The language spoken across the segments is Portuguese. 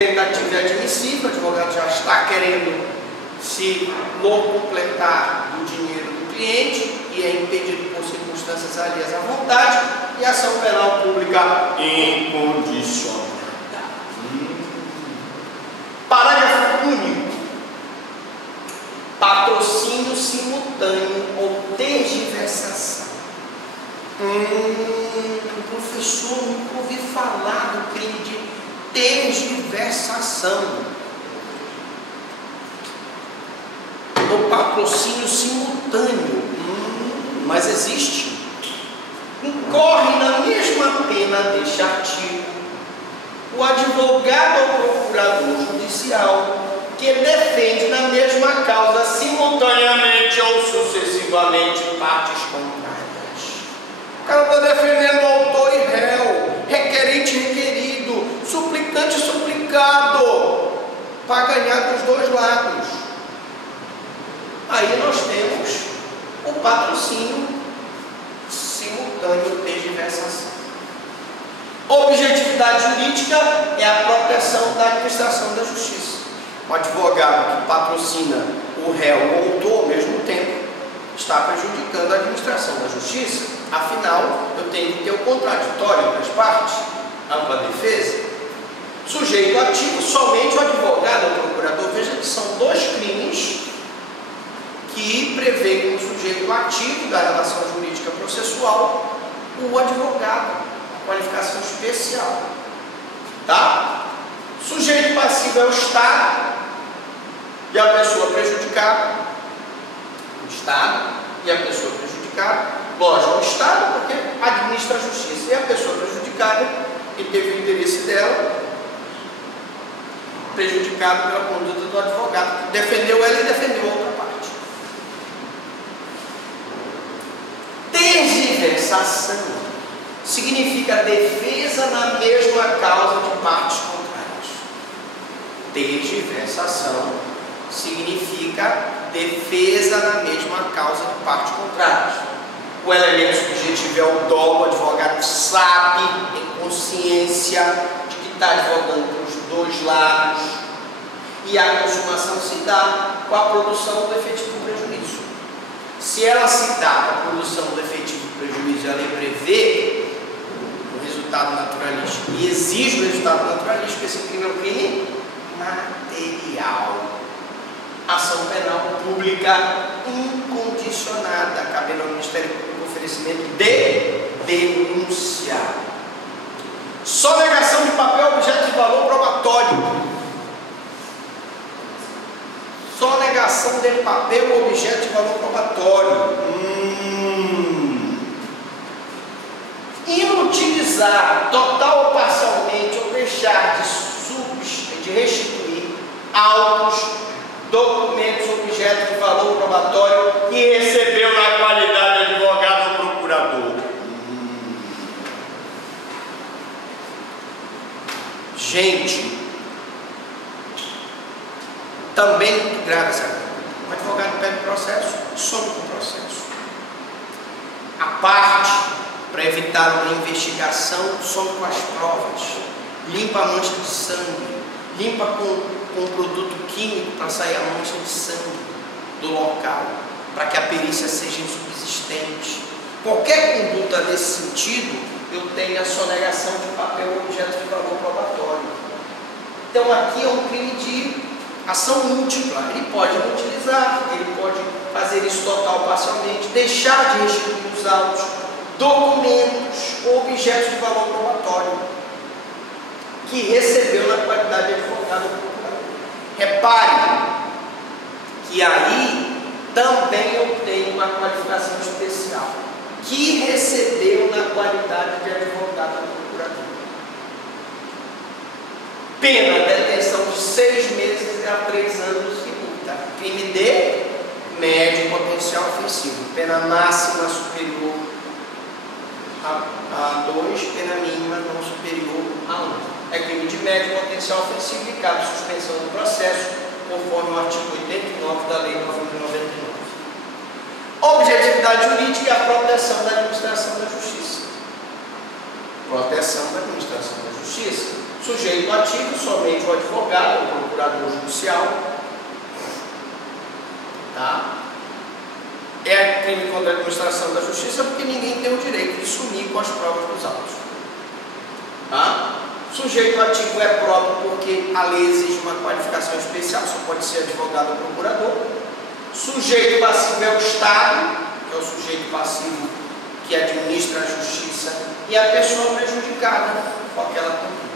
Tentativa é admissível, o advogado já está querendo se locupletar do dinheiro do cliente e é impedido por circunstâncias alheias à vontade, e ação penal pública incondicionada. Parágrafo único. Patrocínio simultâneo ou tergiversação. Professor, nunca ouvi falar do crime de tergiversação. Do patrocínio simultâneo. Mas existe. Incorre na mesma pena deste artigo o advogado ou procurador judicial que defende na mesma causa simultaneamente ou sucessivamente partes contrárias. O cara está defendendo autor e réu, requerente e requerido, suplicante e suplicado, para ganhar dos dois lados. Aí nós temos o patrocínio simultâneo de tergiversação. Objetividade jurídica é a proteção da administração da justiça. O advogado que patrocina o réu ou o autor ao mesmo tempo está prejudicando a administração da justiça. Afinal, eu tenho que ter o contraditório entre as partes, ampla defesa. Sujeito ativo, somente o advogado ou o procurador. Veja que são dois crimes que prevê como sujeito ativo da relação jurídica processual o advogado, qualificação especial, tá? Sujeito passivo é o Estado e a pessoa prejudicada. O Estado e a pessoa prejudicada. Lógico, o Estado porque administra a justiça, e a pessoa prejudicada que teve o interesse dela prejudicado pela conduta do advogado que defendeu ela e defendeu a outra parte. Tergiversação significa defesa na mesma causa de partes contrárias. Tergiversação significa defesa na mesma causa de partes contrárias. O elemento subjetivo é o dolo, o advogado sabe, tem consciência de que está advogando para os dois lados, e a consumação se dá com a produção do efetivo prejuízo. Se ela se dá com a produção do efetivo prejuízo e a lei prevê o resultado naturalístico e exige o resultado naturalístico, esse crime é um crime material. Ação penal pública incondicionada, cabendo ao Ministério Público o oferecimento de denúncia. Sonegação de papel objeto de valor probatório. Sonegação de papel objeto de valor probatório. Inutilizar total ou parcialmente ou deixar de restituir autos, documentos, objetos de valor probatório que recebeu na qualidade de advogado ou procurador. Gente, também muito grave essa coisa. O advogado pega o processo, some com o processo. A parte, para evitar uma investigação, some com as provas, limpa a mancha de sangue, limpa com produto químico para sair a mancha de sangue do local, para que a perícia seja insubsistente. Qualquer conduta nesse sentido, eu tenho a sonegação de papel ou objeto de valor probatório. Então aqui é um crime de ação múltipla. Ele pode inutilizar, ele pode fazer isso total ou parcialmente, deixar de restituir os autos, documentos ou objetos de valor probatório que recebeu na qualidade de advogado ou procurador. Repare que aí também eu tenho uma qualificação especial, que recebeu na qualidade de advogado ou procurador. Pena, detenção de 6 meses a 3 anos e multa. Crime de médio potencial ofensivo. Pena máxima superior a 2, pena mínima não superior a 1. É crime de médio potencial ofensivo e cabe suspensão do processo, conforme o artigo 89 da Lei 9.099. Objetividade jurídica é a proteção da administração da justiça. Proteção da administração da justiça. Sujeito ativo, somente o advogado, o procurador judicial. Tá? É crime contra a administração da justiça porque ninguém tem o direito de sumir com as provas dos autos. Tá? Sujeito ativo é próprio porque a lei exige uma qualificação especial, só pode ser advogado ou procurador. Sujeito passivo é o Estado, que é o sujeito passivo que administra a justiça, e a pessoa prejudicada com aquela conduta.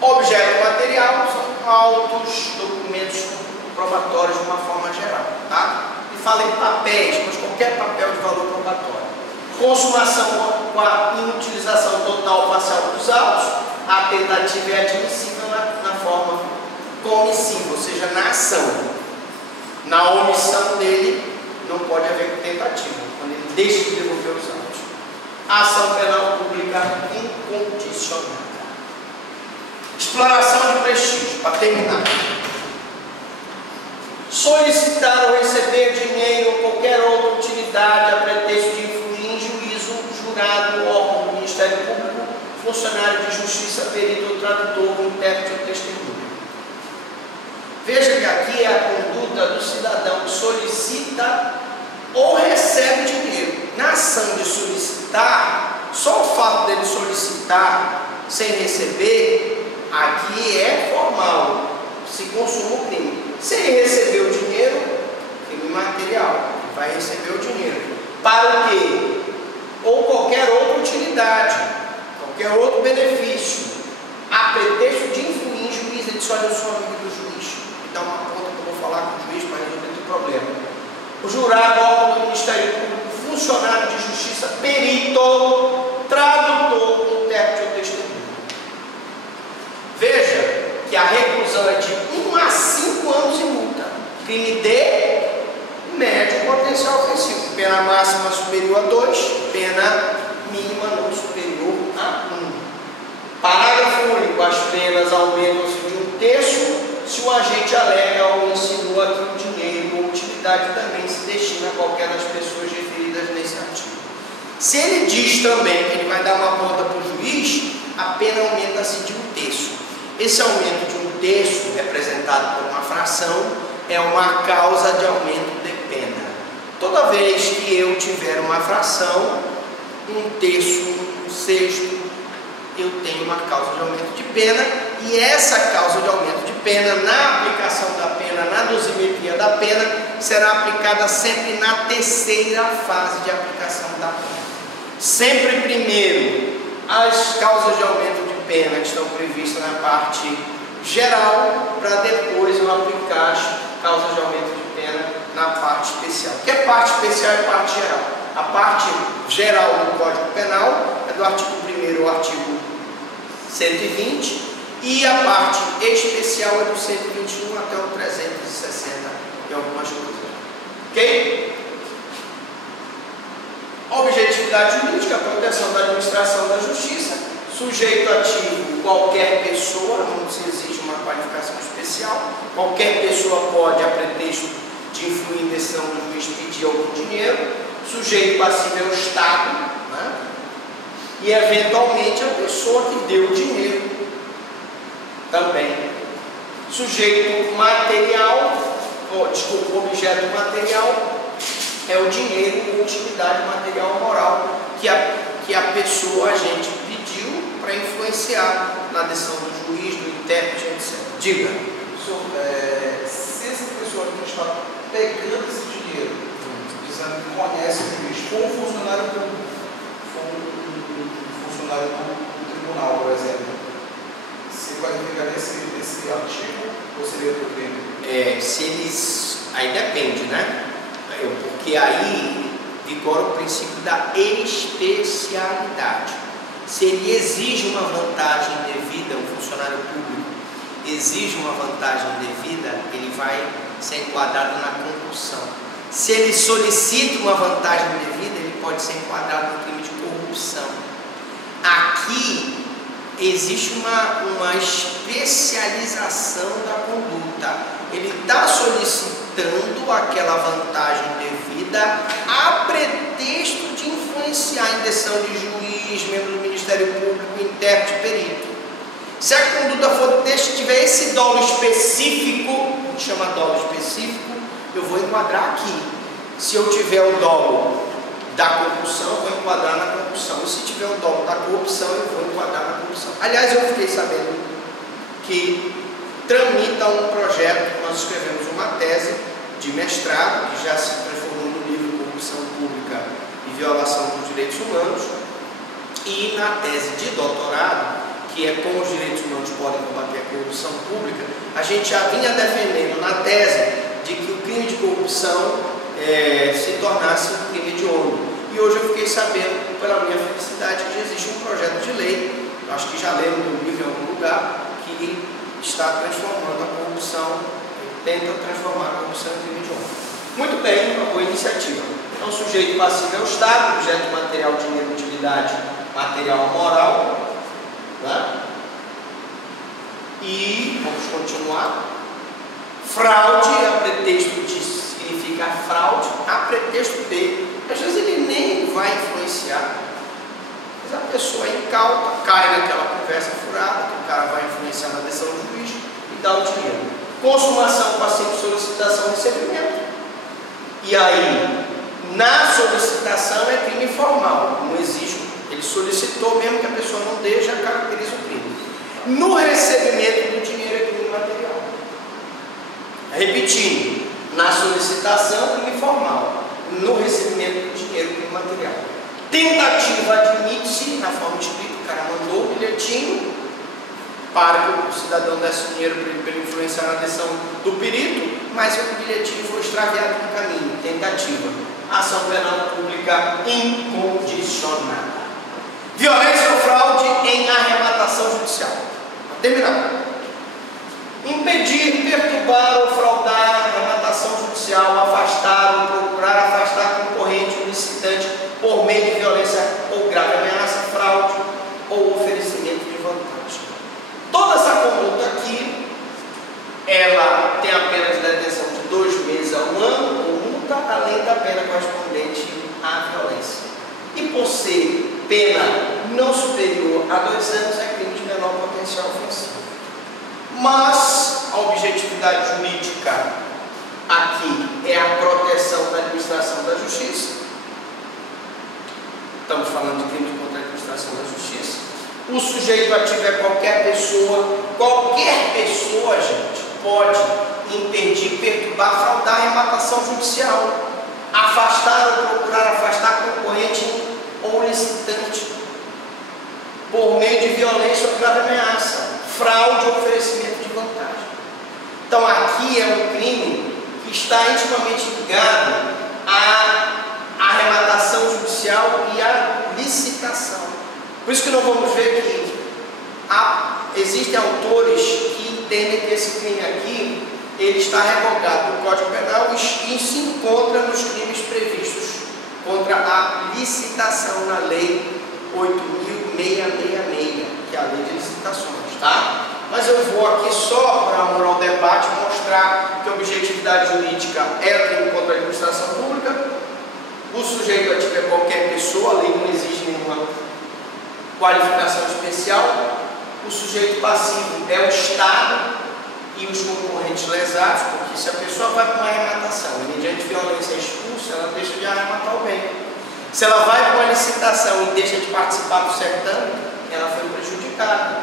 Objeto material são autos, documentos probatórios de uma forma geral. Tá? E fala em papéis, mas qualquer papel de valor probatório. Consumação com a inutilização total ou parcial dos autos, a tentativa é admissível na forma comissiva, ou seja, na ação. Na omissão dele, não pode haver tentativa, quando ele deixa de devolver os autos. A ação penal pública incondicionada. Exploração de prestígio, para terminar. Solicitar ou receber dinheiro ou qualquer outra utilidade a pretexto de influir em juízo, jurado, órgão do Ministério Público, funcionário de justiça, perito ou tradutor, intérprete ou testemunha. Veja que aqui é a conduta do cidadão que solicita ou recebe dinheiro. Na ação de solicitar, só o fato dele solicitar sem receber, aqui é formal, se consuma o crime. Se ele recebeu o dinheiro, crime material, ele vai receber o dinheiro. Para o quê? Ou qualquer outra utilidade, qualquer outro benefício, a pretexto de influir em juiz. Ele diz: olha, eu sou amigo do juiz, me dá uma conta que eu vou falar com o juiz para resolver o problema. O jurado, órgão do Ministério Público, funcionário de justiça, perito, tradutor, intérprete ou testemunha. Veja que a reclusão é de 1 a 5 anos de multa. Crime de médio potencial ofensivo. Pena máxima superior a 2, pena mínima não superior a 1. Parágrafo único. As penas aumentam-se de 1/3 se o agente alega ou insinua que o dinheiro ou utilidade também se destina a qualquer das pessoas referidas nesse artigo. Se ele diz também que ele vai dar uma conta para o juiz, a pena aumenta-se de 1/3. Esse aumento de 1/3, representado por uma fração, é uma causa de aumento de pena. Toda vez que eu tiver uma fração, 1/3, 1/6, eu tenho uma causa de aumento de pena, e essa causa de aumento de pena, na aplicação da pena, na dosimetria da pena, será aplicada sempre na terceira fase de aplicação da pena. Sempre primeiro, as causas de aumento de pena que estão previstas na parte geral, para depois eu aplicar as causas de aumento de pena na parte especial. O que é parte especial e parte geral? A parte geral do Código Penal é do artigo 1º ao artigo 120, e a parte especial é do 121 até o 360 e algumas coisas. Ok? Objetividade jurídica, a proteção da administração da justiça. Sujeito ativo, qualquer pessoa, não se exige uma qualificação especial. Qualquer pessoa pode, a pretexto de influir em decisão do juiz, pedir algum dinheiro. Sujeito passivo é o Estado, né? E eventualmente a pessoa que deu o dinheiro também. Sujeito material, objeto material é o dinheiro ou utilidade material ou moral que a pessoa, a gente pediu para influenciar na decisão do juiz, do intérprete, etc. Diga. Senhor, se essa pessoa que está pegando esse dinheiro, dizendo que conhece o juiz, for um funcionário público, funcionário do tribunal, por exemplo, se qualificaria esse artigo ou seria outro crime? Se eles... Aí depende, né? Porque aí vigora o princípio da especialidade. Se ele exige uma vantagem devida, um funcionário público exige uma vantagem devida, ele vai ser enquadrado na concussão. Se ele solicita uma vantagem devida, ele pode ser enquadrado no crime de corrupção. Aqui existe uma especialização da conduta. Ele está solicitando aquela vantagem devida a pretexto de influenciar em decisão de juiz, juiz, membro do Ministério Público, intérprete, perito. Se a conduta for tiver esse dolo específico, chama dolo específico, eu vou enquadrar aqui. Se eu tiver o dolo da corrupção, eu vou enquadrar na corrupção. E se tiver o dolo da corrupção, eu vou enquadrar na corrupção. Aliás, eu fiquei sabendo que tramita um projeto, nós escrevemos uma tese de mestrado, que já se transformou no livro Corrupção Pública e Violação dos Direitos Humanos, e na tese de doutorado, que é como os direitos humanos podem combater a corrupção pública, a gente já vinha defendendo na tese de que o crime de corrupção se tornasse um crime hediondo. E hoje eu fiquei sabendo, pela minha felicidade, que existe um projeto de lei, eu acho que já leram no livro em algum lugar, que está transformando a corrupção, tenta transformar a corrupção em crime hediondo. Muito bem, uma boa iniciativa. Então, o sujeito passivo é o Estado, objeto material, dinheiro, utilidade, material, moral. Né? E vamos continuar. Fraude, a pretexto de significar fraude, a pretexto de, às vezes ele nem vai influenciar, mas a pessoa é incauta, cai naquela conversa furada, que o cara vai influenciar na decisão do juiz e dá o dinheiro. Consumação passiva, solicitação, recebimento. E aí, na solicitação é crime formal, não existe. Ele solicitou, mesmo que a pessoa não dê, já caracteriza o crime. No recebimento do dinheiro é crime material. Repetindo, na solicitação, crime formal. No recebimento do dinheiro, crime material. Tentativa admite-se, na forma escrita, o cara mandou o bilhetinho para que o cidadão desse dinheiro para ele influenciar na decisão do perito, mas o bilhetinho foi extraviado no caminho. Tentativa. Ação penal pública incondicionada. Violência ou fraude em arrematação judicial. Para terminar. Impedir, perturbar ou fraudar a arrematação judicial, afastar ou procurar afastar concorrente ou licitante por meio de violência ou grave ameaça, fraude ou oferecimento de vantagem. Toda essa conduta aqui, ela tem a pena de detenção de 2 meses a 1 ano ou multa, além da pena correspondente à violência. E por ser pena não superior a 2 anos, é crime de menor potencial ofensivo. Mas a objetividade jurídica aqui é a proteção da administração da justiça. Estamos falando de crime contra a administração da justiça. O sujeito ativo é qualquer pessoa, gente, pode impedir, perturbar, fraudar a arrematação judicial, afastar ou procurar afastar concorrente ou licitante por meio de violência ou grave ameaça, fraude ou oferecimento de vantagem. Então aqui é um crime que está intimamente ligado à arrematação judicial e à licitação. Por isso que nós vamos ver que existem autores que entendem que esse crime aqui ele está revogado no Código Penal e se encontra nos crimes previstos contra a licitação na Lei 8.666, que é a Lei de Licitações, tá? Mas eu vou aqui só, por amor ao debate, mostrar que a objetividade jurídica é crime contra a administração pública. O sujeito ativo é qualquer pessoa, a lei não exige nenhuma qualificação especial. O sujeito passivo é o Estado e os concorrentes lesados, porque se a pessoa vai para uma arrematação e mediante violência é expulsa, ela deixa de arrematar o bem. Se ela vai para uma licitação e deixa de participar do certame, ela foi prejudicada.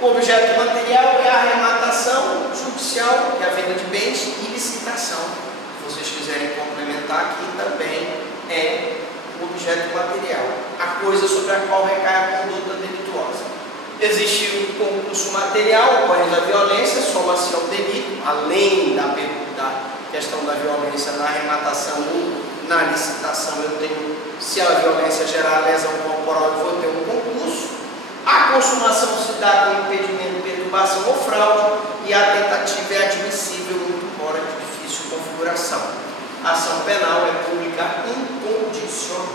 O objeto material é a arrematação judicial, que é a venda de bens, e licitação. Se vocês quiserem complementar aqui, também é o objeto material, a coisa sobre a qual recai a conduta delituosa. Existe o concurso material, ocorrendo a violência, soma-se ao delito, além da questão da violência na arrematação ou na licitação. Eu tenho, se a violência gerar lesão corporal, eu vou ter um concurso. A consumação se dá com impedimento, perturbação ou fraude, e a tentativa é admissível, muito embora de difícil configuração. A ação penal é pública incondicional.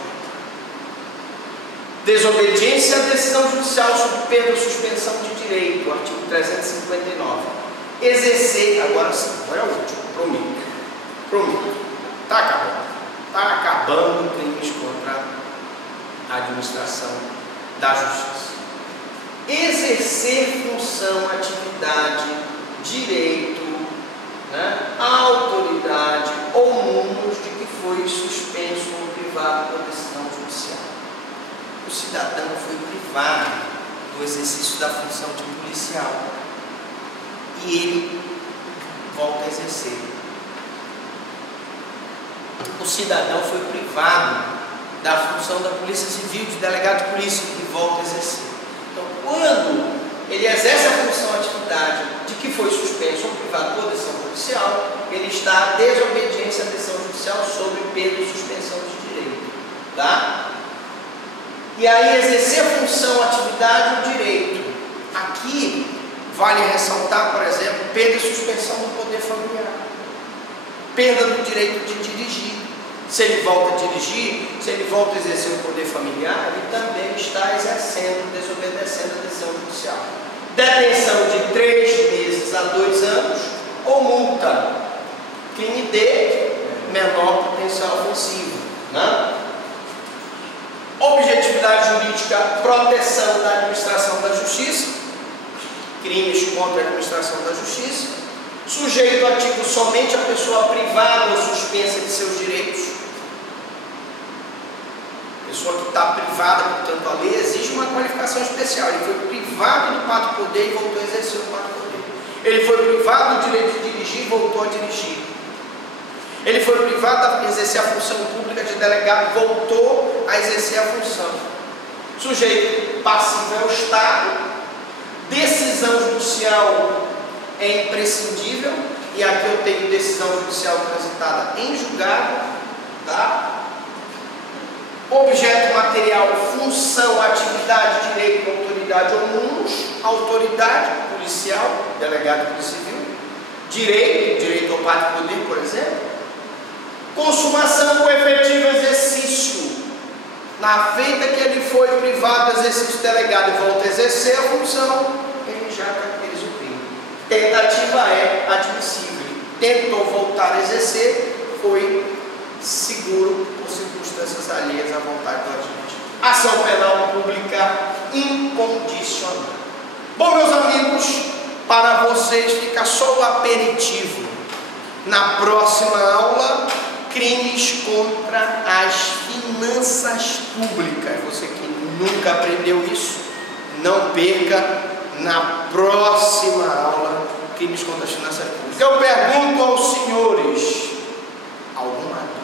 Desobediência à decisão judicial sob pena ou suspensão de direito, artigo 359. Exercer, agora sim, agora é o último, prometo. Está acabando crimes contra a administração da justiça. Exercer função, atividade, direito, autoridade ou mundos de que foi suspenso ou privado por decisão judicial. O cidadão foi privado do exercício da função de policial e ele volta a exercer. O cidadão foi privado da função da polícia civil, de delegado de polícia, e volta a exercer. Então, quando ele exerce a função, atividade de que foi suspenso ou privado por decisão judicial, ele está à desobediência à decisão judicial sobre pena de suspensão de direito. Tá? E aí, exercer a função, atividade, o direito. Aqui, vale ressaltar, por exemplo, perda e suspensão do poder familiar. Perda do direito de dirigir. Se ele volta a dirigir, se ele volta a exercer o poder familiar, ele também está exercendo, desobedecendo a decisão judicial. Detenção de 3 meses a 2 anos ou multa. Crime de menor potencial ofensivo. Objetividade jurídica, proteção da administração da justiça. Crimes contra a administração da justiça. Sujeito ativo somente a pessoa privada ou suspensa de seus direitos. Pessoa que está privada, portanto, a lei exige uma qualificação especial. Ele foi privado do pacto de poder e voltou a exercer o pacto de poder. Ele foi privado do direito de dirigir e voltou a dirigir. Ele foi privado de exercer a função pública de delegado e voltou a exercer a função. Sujeito passivo é o Estado. Decisão judicial é imprescindível. E aqui eu tenho decisão judicial transitada em julgado. Tá? Objeto material, função, atividade, direito, autoridade ou mundos. Autoridade, policial, delegado de polícia civil. Direito ao pacto de poder, por exemplo. Consumação com efetivo exercício. Na feita que ele foi privado do exercício delegado e volta a exercer a função, ele já caracteriza o crime. Tentativa é admissível. Tentou voltar a exercer, foi seguro por circunstâncias alheias à vontade do agente. Ação penal pública incondicional. Bom, meus amigos, para vocês fica só o aperitivo. Na próxima aula, crimes contra as finanças públicas. Você que nunca aprendeu isso, não perca na próxima aula, crimes contra as finanças públicas. Eu pergunto aos senhores, alguma dúvida?